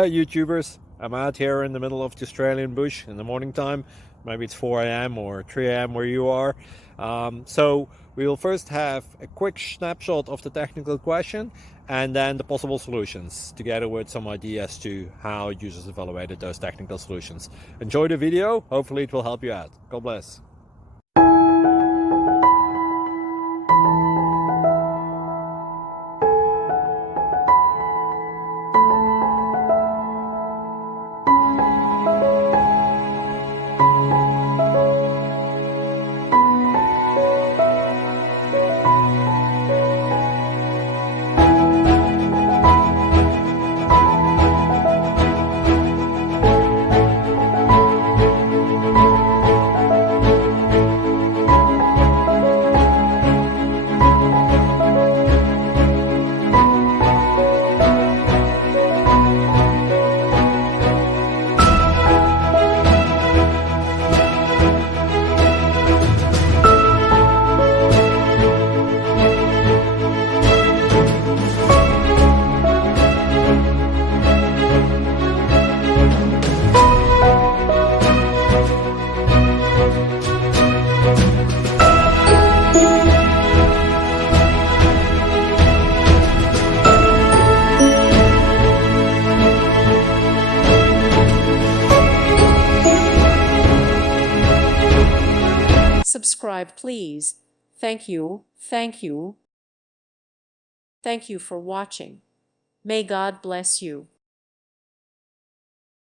Hi YouTubers, I'm out here in the middle of the Australian bush in the morning time. Maybe it's 4 a.m. or 3 a.m. where you are. So we will first have a quick snapshot of the technical question and then the possible solutions, together with some ideas to how users evaluated those technical solutions. Enjoy the video, hopefully it will help you out. God bless. Subscribe, please. Thank you, thank you. Thank you for watching. May God bless you.